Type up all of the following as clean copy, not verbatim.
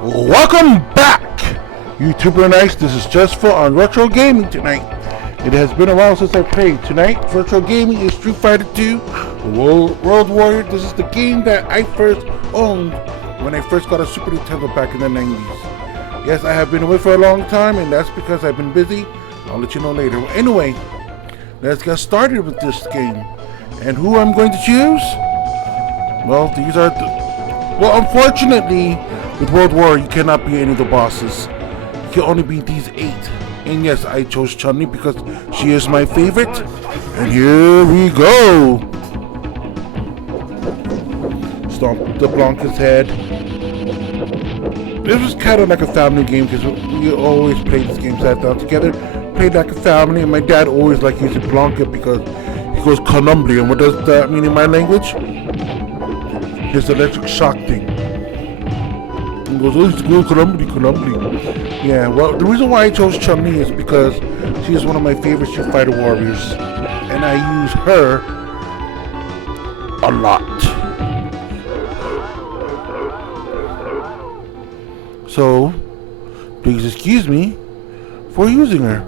Welcome back, YouTuber Nice. This is Juss on Retro Gaming tonight. It has been a while since I played. Tonight, Retro Gaming is Street Fighter 2 World Warrior. This is the game that I first owned when I first got a Super Nintendo back in the 90s. Yes, I have been away for a long time, and that's because I've been busy. I'll let you know later. Anyway, let's get started with this game. And who I'm going to choose? Well, these are well, unfortunately, with World War, you cannot be any of the bosses. You can only be these 8. And yes, I chose Chun-Li because she is my favorite. And here we go. Stomp the Blanca's head. This was kind of like a family game because we always played this game, sat down together, played like a family. And my dad always liked using Blanca because he goes Columbia. And what does that mean in my language? His electric shock thing. He goes, oh, it's good, Columbia. Yeah, well, the reason why I chose Chun-Li is because she is one of my favorite Street Fighter warriors. And I use her a lot. So, please excuse me for using her.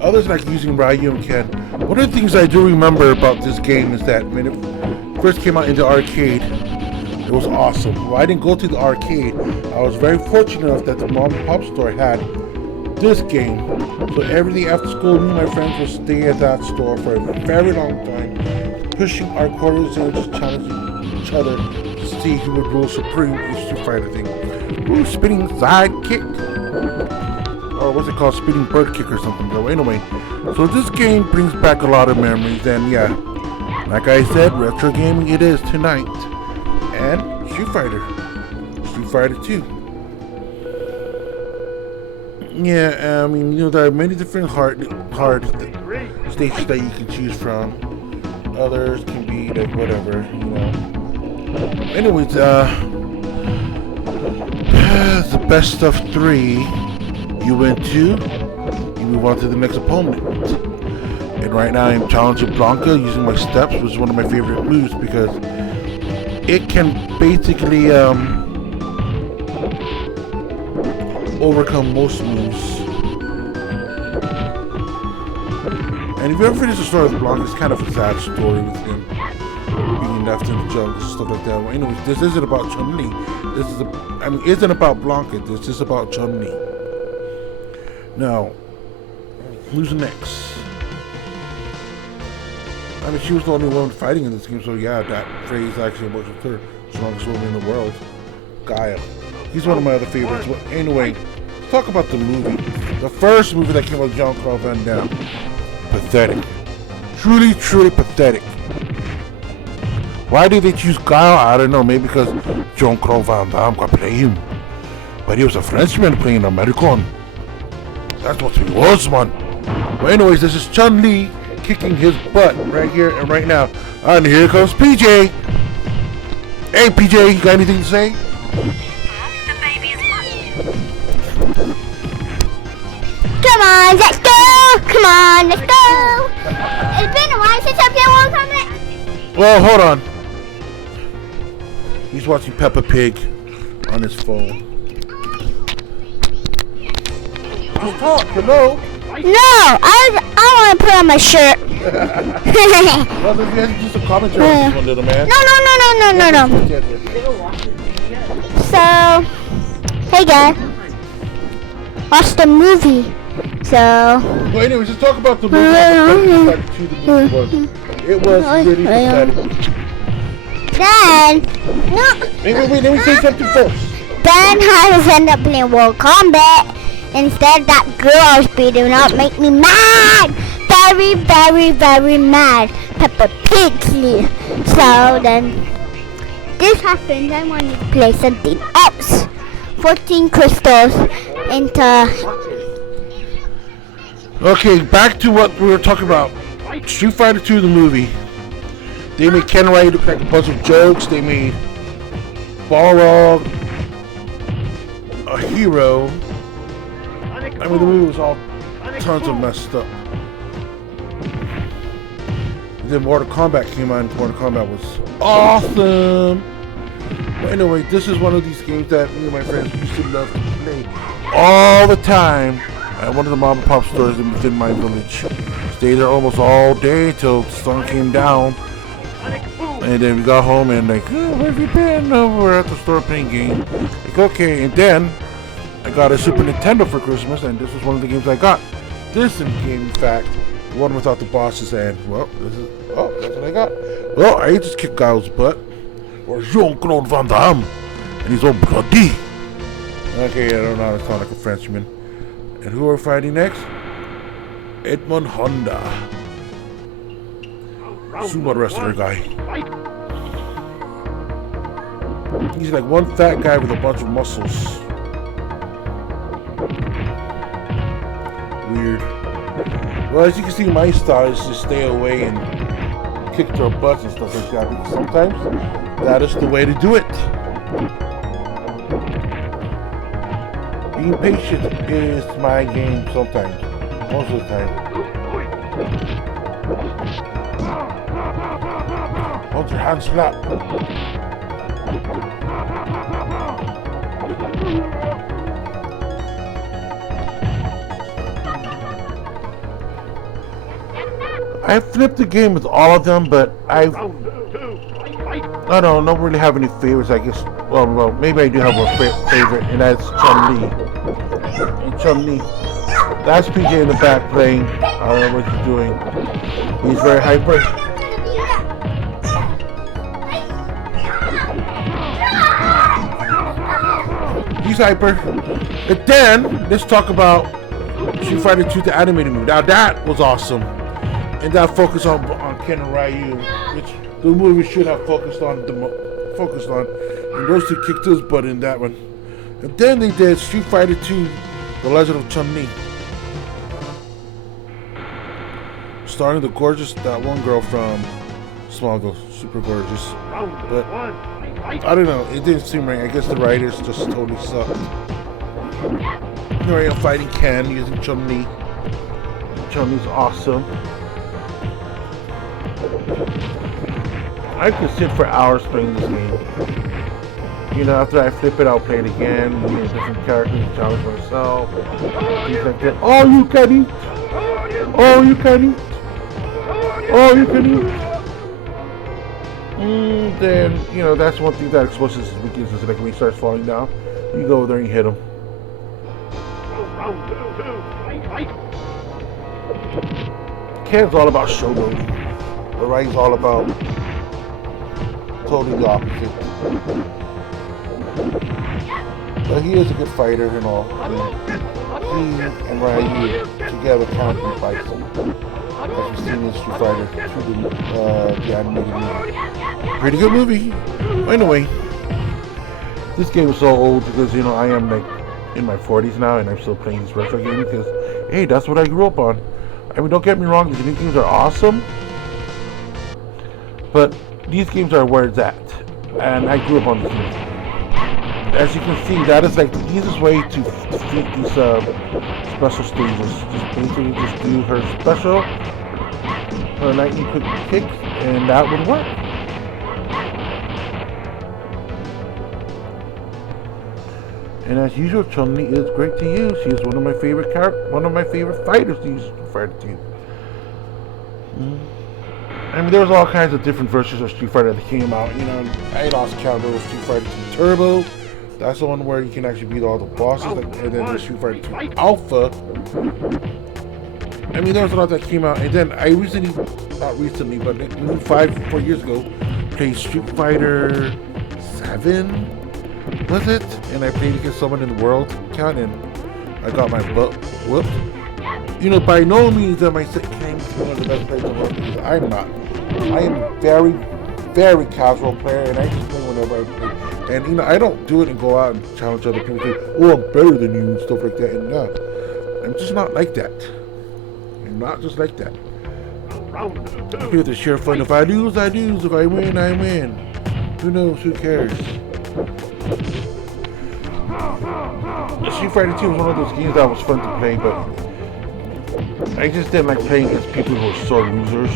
Others like using Ryu and Ken. One of the things I do remember about this game is that when it first came out in the arcade, it was awesome. Well, I didn't go to the arcade. I was very fortunate enough that the mom and pop store had this game. So every day after school, me and my friends would stay at that store for a very long time, pushing our quarters and just challenging each other to see who would rule supreme in the Street Fighter thing. Ooh, spinning side kick. Or what's it called? Spinning bird kick or something. So anyway, so this game brings back a lot of memories. And yeah, like I said, retro gaming it is tonight. And Street Fighter 2. Yeah, I mean, you know, there are many different hard stages that you can choose from. Others can be like whatever, you know. Anyways, the best of 3. You win 2. You move on to the next opponent. And right now, I'm challenging Blanca using my steps, which is one of my favorite moves because it can basically overcome most moves. And if you ever finish the story with Blanca, it's kind of a sad story with him being left in the jungle and stuff like that. Well, anyways, this isn't about Chun-Li. Isn't about Blanca. This is about Chun-Li. Now, who's next? I mean, she was the only one fighting in this game, so yeah, that phrase actually works with her. Strongest woman in the world. Gaia. He's one of my other favorites. Well, anyway, let's talk about the movie. The first movie that came out with Jean-Claude Van Damme. Pathetic. Truly, truly pathetic. Why did they choose Gaia? I don't know. Maybe because Jean-Claude Van Damme could play him. But he was a Frenchman playing American. That's what he was, man. Well, anyways, this is Chun-Li kicking his butt right here and right now. And here comes PJ. Hey, PJ, you got anything to say? The baby is mushed. Come on, let's go! Come on, let's go! It's been a while since I've played World War. Well, hold on. He's watching Peppa Pig on his phone. Just talk, hello? No, I want to put on my shirt. Well, then you have to do some commentary on this one, little man. No. So, hey guys, watch the movie. So. Well, anyways, let's talk about the movie. It was really pathetic. Then, no. Wait, let me say something first. Then I just end up playing World Combat. Instead, that girl I was beating up make me mad. Very, very, very mad. Peppa Pig. So then, this happens. I want to play something else. 14 crystals into. Okay, back to what we were talking about. Street Fighter 2, the movie. They made Ken Riley look like a bunch of jokes. They made Balrog a hero. I mean, the movie was all tons of messed up. Then Mortal Kombat came out, and Mortal Kombat was awesome. But anyway, this is one of these games that me and my friends used to love to play all the time at one of the mom and pop stores within my village. Stayed there almost all day till the sun came down. And then we got home and like, oh, where have you been? Oh, we're at the store playing game. Like, okay. And then I got a Super Nintendo for Christmas, and this was one of the games I got. This game, in fact, the one without the bosses, and well, that's what I got. Well, I just kicked Kyle's butt. Or Jean-Claude Van Damme. And he's all bloody. Okay, I don't know how to sound like a Frenchman. And who are we fighting next? Edmond Honda. Sumo wrestler guy. He's like one fat guy with a bunch of muscles. Weird. Well, as you can see, my style is to stay away and kick their butts and stuff like that, because sometimes that is the way to do it. Being patient is my game sometimes. Most of the time. Hold your hands flat. I flipped the game with all of them, but I don't really have any favorites. I guess. Well, maybe I do have one favorite, and that's Chun-Li. And Chun-Li, that's PJ in the back playing. I don't know what he's doing. He's very hyper. He's hyper. And then let's talk about Street Fighter 2, the animated movie. Now that was awesome. And that focused on Ken and Ryu, which the movie should have focused on. And those two kicked his butt in that one. And then they did Street Fighter 2, The Legend of Chun-Li, starring the gorgeous, that one girl from Smallville, super gorgeous. But I don't know, it didn't seem right. I guess the writers just totally sucked. Here I am fighting Ken using Chun-Li. Chun-Li's awesome. I could sit for hours playing this game. You know, after I flip it, I'll play it again, use different characters, challenge myself, things like that. Oh, you can eat! Oh, you can eat! Oh, you can eat! Then, you know, that's one thing that exposes his weaknesses. Like when he starts falling down, you go there and you hit him. Ken's all about showboating. But Ryan's all about totally the opposite. But he is a good fighter and all. And he and Ryu together counter fights him. As we've seen in Street Fighter 2, the animated movie. Pretty good movie. Anyway, this game is so old because, you know, I am like in my 40s now and I'm still playing this retro game because, hey, that's what I grew up on. I mean, don't get me wrong, these new games are awesome. But these games are where it's at. And I grew up on these games. As you can see, that is like the easiest way to defeat these special stages. Just basically just do her special, her lightning quick kick, and that would work. And as usual, Chun-Li is great to use. She is one of my favorite fighters to use in Fighter Team. I mean, there was all kinds of different versions of Street Fighter that came out. You know, I lost count. There was Street Fighter 2 Turbo. That's the one where you can actually beat all the bosses. And then there's Street Fighter 2 Alpha. I mean, there was a lot that came out. And then I recently, not recently, but like 4 years ago, played Street Fighter 7. Was it? And I played against someone in the world count, and I got my butt whooped. You know, by no means am I claiming to be one of the best players in the world, because I'm not. I am a very, very casual player, and I just play whenever I play. And you know, I don't do it and go out and challenge other people. Oh, I'm better than you and stuff like that. And no, I'm just not like that. I'm not just like that. I'm here to share fun. If I lose, I lose. If I win, I win. Who knows? Who cares? Street Fighter 2 was one of those games that was fun to play, but I just didn't like playing against people who were sore losers.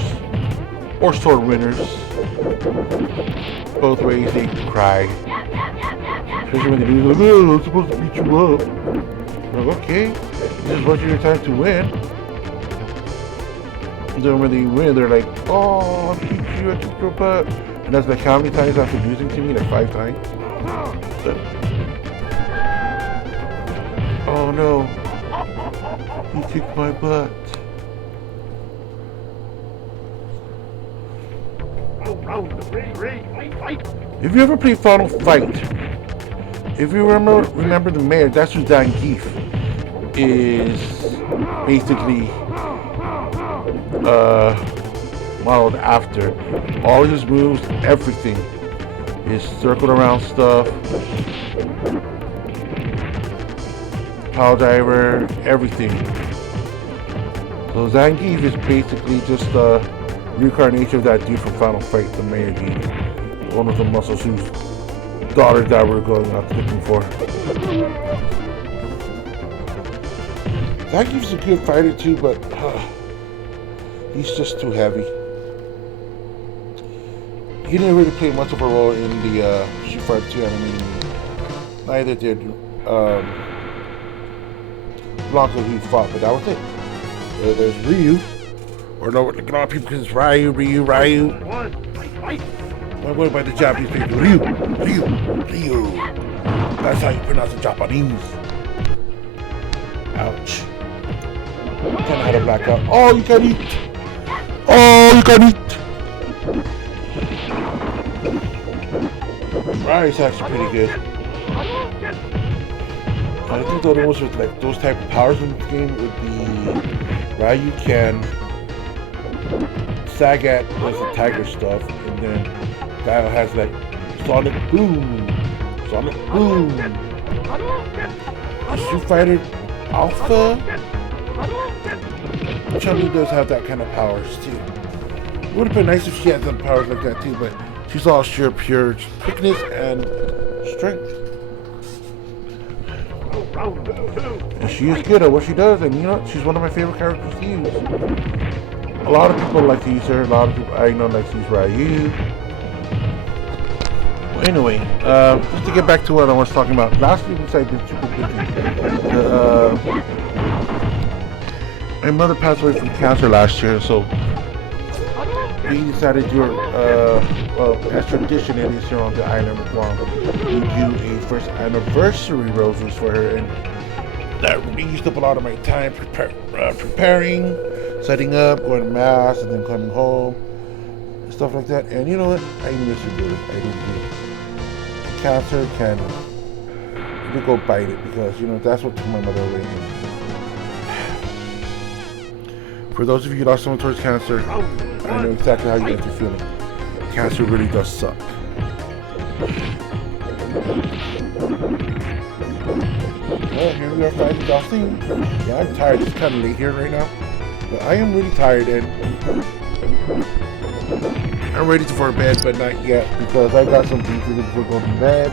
or sore winners. Both ways they cry. Especially when they lose, like, oh, I'm supposed to beat you up. Like, okay, this is your time to win. And then when they win, they're like, oh, I beat you, I kicked your butt. And that's like how many times after losing to me? Like 5 times. But, oh no, you kicked my butt. If you ever played Final Fight, if you remember the mayor, that's who Zangief is basically modeled after. All his moves, everything is circled around stuff. Power diver, everything. So Zangief is basically just a reincarnation of that dude from Final Fight, the mayor dude. One of the muscle shoes daughters that we're going out looking for. Zangief's a good fighter too, but he's just too heavy. He didn't really play much of a role in the Street Fighter 2 anime. Neither did Blanco, who he fought, but that was it. There's Ryu. Or no, look at all people because it's Ryu. I'm going by the Japanese people. Ryu. That's how you pronounce it, Japanese. Ouch. Kind of had a blackout. Oh, you can eat. Ryu's actually pretty good. I think the only ones with like those type of powers in this game would be Ryu, Ken, Sagat does the tiger stuff, and then Guile has like Sonic Boom. Street Fighter Alpha. Chun-Li does have that kind of powers too. It would have been nice if she had some powers like that too, but she's all sheer pure quickness and strength. And she is good at what she does, and you know, she's one of my favorite characters to use. A lot of people like to use her, a lot of people I know like to use Ryu. Well, anyway, just to get back to what I was talking about. Last week I've been super busy. My mother passed away from cancer last year, so we decided to do well, as tradition it is here on the island of Guam, we do a first anniversary roses for her, and that really used up a lot of my time preparing, setting up, going to mass, and then coming home, and stuff like that. And you know what? I miss her, dude. I really do. Cancer can you go bite it, because you know that's what took my mother away. For those of you who lost someone towards cancer, I know exactly how you guys are feeling. Cancer really does suck. Well, here we are fighting Dustin. Yeah, I'm tired. It's kind of late here right now. But I am really tired, and I'm ready for bed, but not yet, because I got some things to do before going to bed.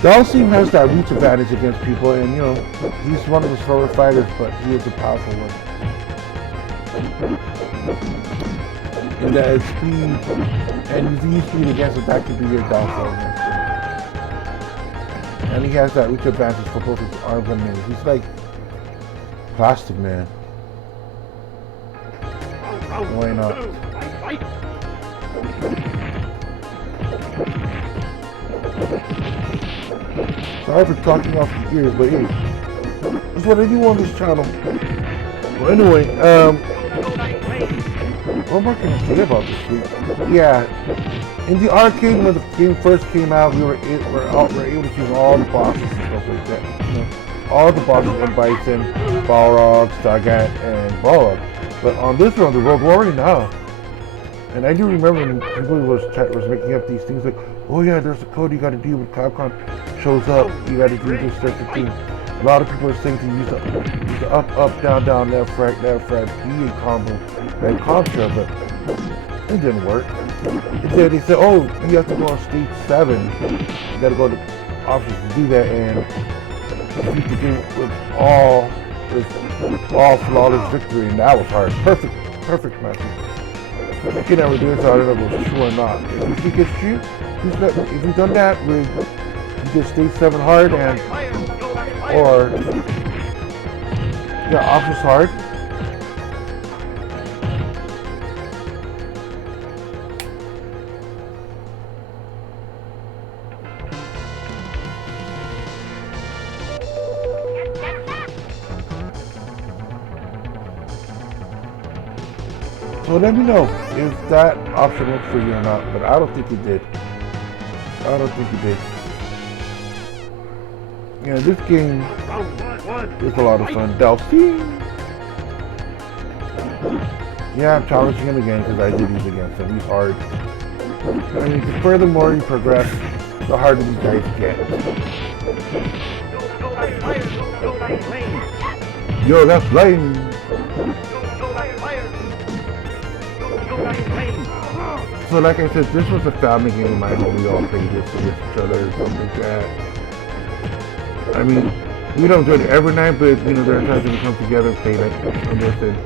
Dalsim has that reach advantage against people, and you know, he's one of the slower fighters, but he is a powerful one. And that is speed, and if you use speed against it, that could be your downfall. And he has that reach advantage for both his arms and legs. He's like Plastic Man. Why not? Sorry for talking off the ears, but hey, that's what I do on this channel. Well, anyway, what more can I say about this week? Yeah, in the arcade when the game first came out, we were able to use all the bosses and stuff like that. You know, all the bosses were Bison, Balrog, Sagat, and Balrog. But on this one, the Rogue Warrior now. And I do remember when people was making up these things like, oh yeah, there's a code you got to do when Capcom shows up. You got to do this certain thing. A lot of people are saying to use the up, up, down, down, left, right, B combo, and Contra, but it didn't work. They said, oh, you have to go on stage 7. You got to go to options to do that, and beat the game with all flawless victory, and that was hard. Perfect match. I can never do it, so I don't know if it's true or not. If you think it's true, if you've done that with you just stage 7 hard and or yeah, office hard. So let me know if that option works for you or not, but I don't think it did. I don't think it did. Yeah, this game is a lot of fun. Delphine! Yeah, I'm challenging him again because I did these against him. He's hard. I mean, the furthermore you progress, the harder these guys get. Yo, that's lame! So like I said, this was a family game in my home. We all played this with each other or something like that. I mean, we don't do it every night, but you know, there are times when we come together and play like on this. And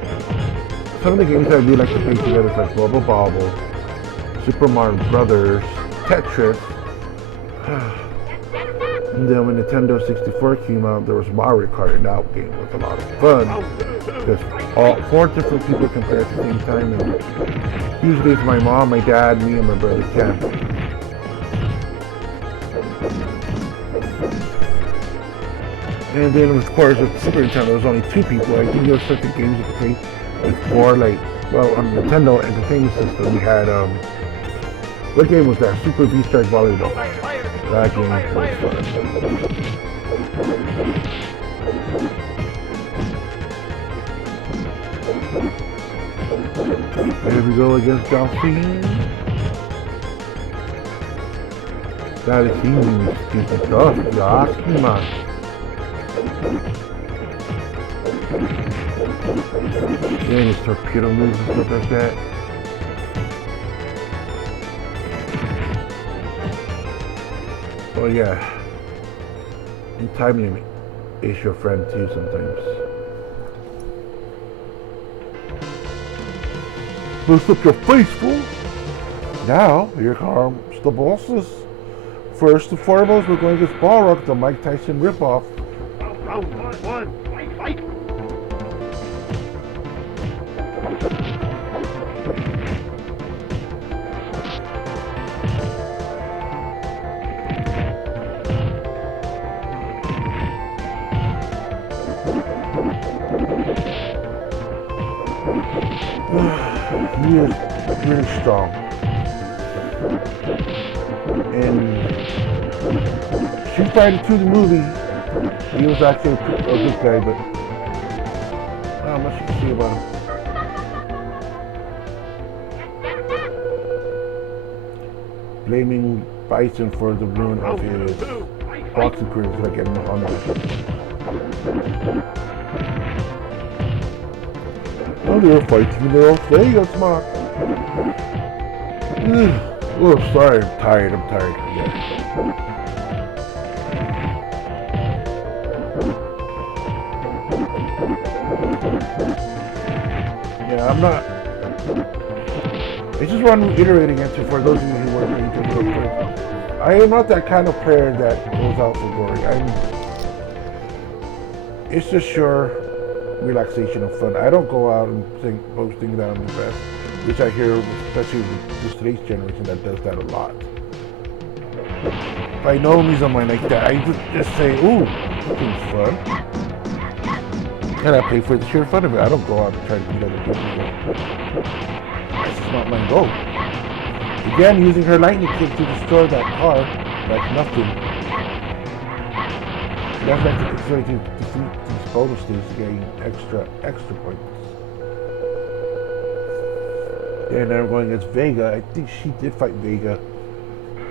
some of the games that we like to play together is like Bubble Bobble, Super Mario Brothers, Tetris. And then when Nintendo 64 came out, there was Mario Kart, and that game was a lot of fun. Because all 4 different people can play at the same time. And usually it's my mom, my dad, me, and my brother Ken. And then of course with Super Nintendo, there was only 2 people. I think there were certain games you could play with 4, like, well, on the Nintendo Entertainment System, we had, what game was that? Super V-Strike Volleyball. That game was fun. Here we go against Delphine. That is easy, tough. You ask me, man. Yeah, his torpedo moves and stuff like that. Oh yeah. And time limit is your friend too sometimes. Boost up your face, fool! Now, here comes the bosses. First and foremost, we're going against Balrog, the Mike Tyson ripoff. Round 1, fight! He is really strong. In Street Fighter 2, the movie, he was actually a good guy, but not much you can see about him. Blaming Bison for the ruin of his boxing career is like getting on Oh, they were fighting in their own play. That's smart. Oh, sorry. I'm tired. Yeah, I'm not. I just want to reiterate again for those of you who weren't paying attention. I am not that kind of player that goes out for glory. It's just sure relaxation and fun. I don't go out and boasting that I'm the best, which I hear, especially with today's generation, that does that a lot. By no means am I like that. I just say, ooh, this is fun. And I play for the sheer fun of it. I don't go out and try to beat other people. That's just not my goal. Again, using her lightning kick to destroy that car like nothing. That's like the consider to defeat these bonus stages to gain extra points. And then we're going against Vega. I think she did fight Vega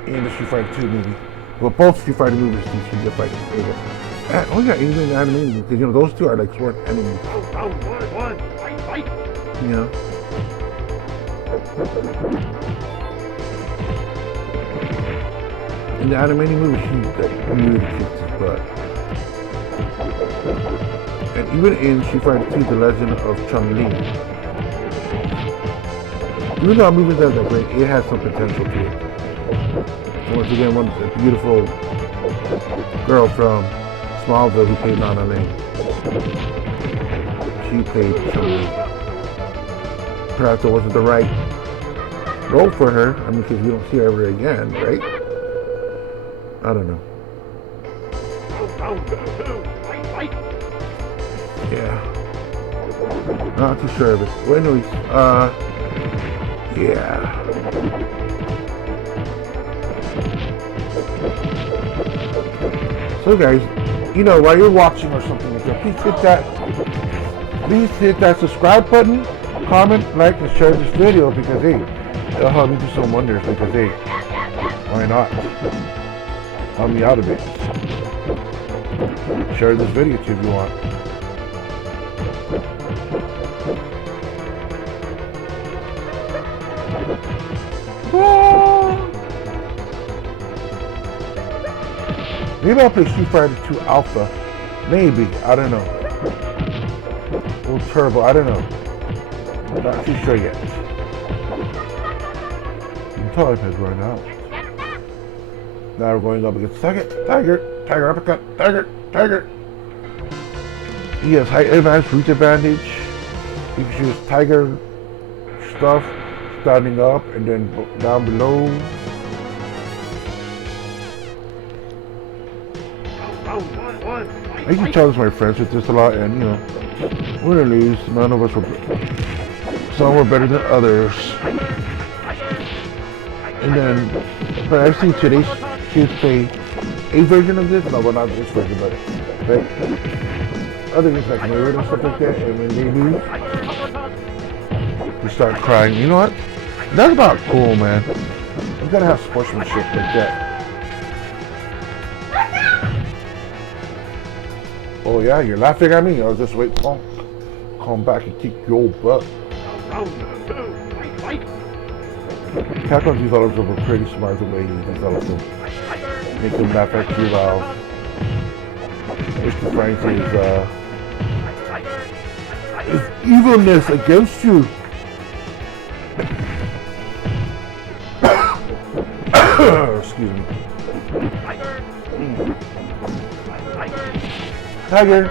in the Street Fighter 2 movie. Well, both Street Fighter movies, she did fight Vega. Oh yeah, even in the anime, because you know those two are like sworn enemies. Round 1, fight! You know. In the anime movie, she like, really kicks his butt. And even in Street Fighter 2, The Legend of Chun-Li, Even though our movie doesn't great, it has some potential to it. So once again, one a beautiful girl from Smallville who played Nana Lane. She played somebody. Perhaps it wasn't the right role for her. I mean, because we don't see her ever again, right? I don't know. Round two. Fight. Yeah. Not too sure of it. Well, anyways, yeah. So guys, you know, while you're watching or something like that, please hit that subscribe button, comment, like, and share this video because hey, it'll help me do some wonders because hey, why not? Help me out a bit. Share this video too if you want. Maybe I'll play Street Fighter 2 Alpha. Maybe. I don't know. Or Turbo. I don't know. I'm not too sure yet. The time has run out. Now we're going up against Tiger uppercut, Tiger. He has high advanced reach advantage. You can choose Tiger stuff, standing up and then down below. I can challenge my friends with this a lot, and you know, win or lose, none of us were. Some were better than others. And then, but I've seen today's kids play a version of this. No, well, not this version, but other games like Mirror and stuff like that. And when they lose, they start crying. You know what? That's about cool, man. You gotta have sportsmanship like that. Oh yeah, you're laughing at me. I was just waiting for come back and kick your butt. Round two. Fight. Capcom developers were pretty smart the way he developed them. Make them laugh at you while Mr. Frank his evilness against you. Excuse me. Tiger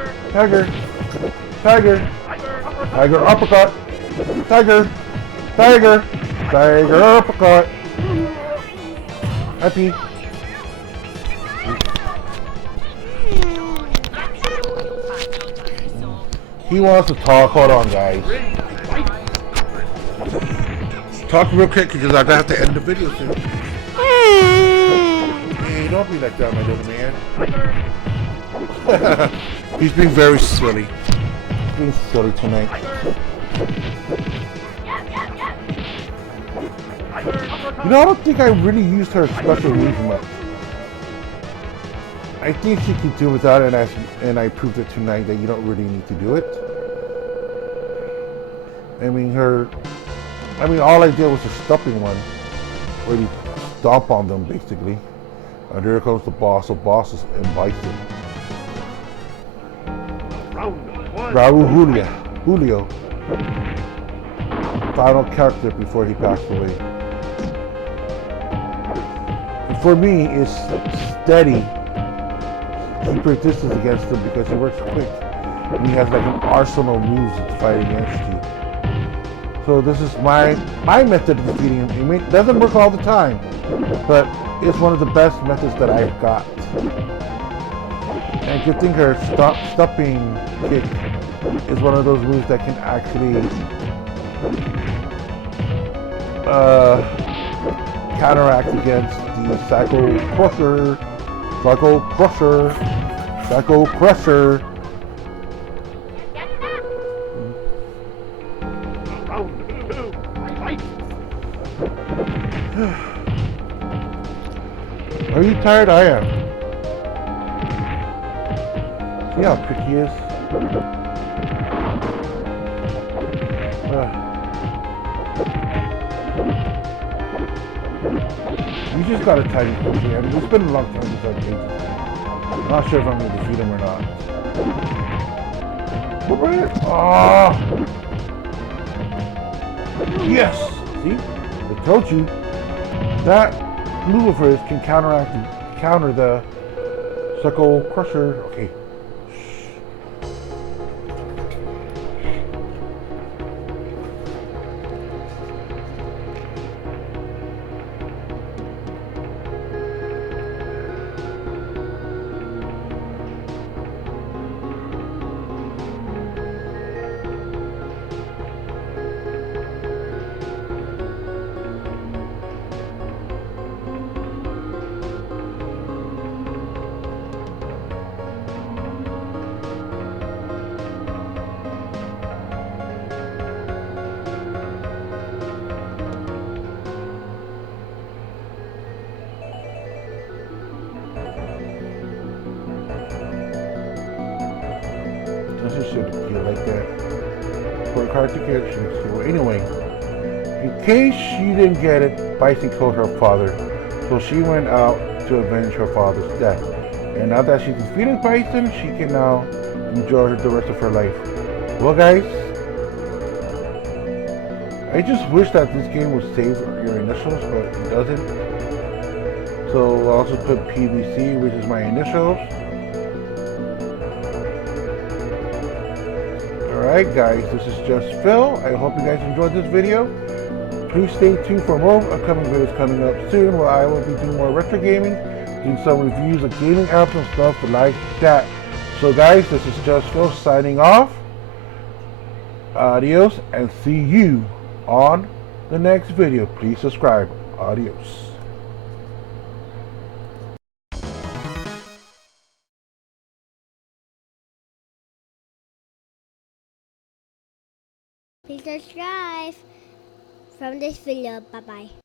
uppercut. Tiger uppercut. Happy. He wants to talk. Hold on, guys. Talk real quick because I'm gonna have to end the video soon. Hey, don't be like that, my little man. He's being very silly. He's being silly tonight. You know, I don't think I really used her special moves much. I think she could do without it, and I proved it tonight that you don't really need to do it. I mean, all I did was a stopping one, where you stomp on them, basically. And there comes the boss of bosses and Bison. Raul Julio. Final character before he passed away. For me, it's steady. Keep distance against him because he works quick. And he has like an arsenal of moves to fight against you. So this is my method of defeating him. It doesn't work all the time, but it's one of the best methods that I've got. And good thing her stopping kick is one of those moves that can actually counteract against the Psycho Crusher. Are you tired? I am. See how quick he is? You just got a tiny quickly. I mean, it's been a long time since I've played this. I'm not sure if I'm going to defeat him or not. But right here. Oh! Yes! See? I told you. That move of hers can counter the Circle Crusher. Okay. This should be like that. Work hard to get it. So anyway, in case she didn't get it, Bison killed her father. So she went out to avenge her father's death. And now that she's defeated Bison, she can now enjoy the rest of her life. Well guys, I just wish that this game would save your initials, but it doesn't. So I'll also put PVC, which is my initials. Alright guys, this is Just Phil. I hope you guys enjoyed this video. Please stay tuned for more upcoming videos coming up soon, where I will be doing more retro gaming, doing some reviews of gaming apps and stuff like that. So guys, this is Just Phil signing off. Adios, and see you on the next video. Please subscribe. Adios. Please subscribe from this video. Bye bye.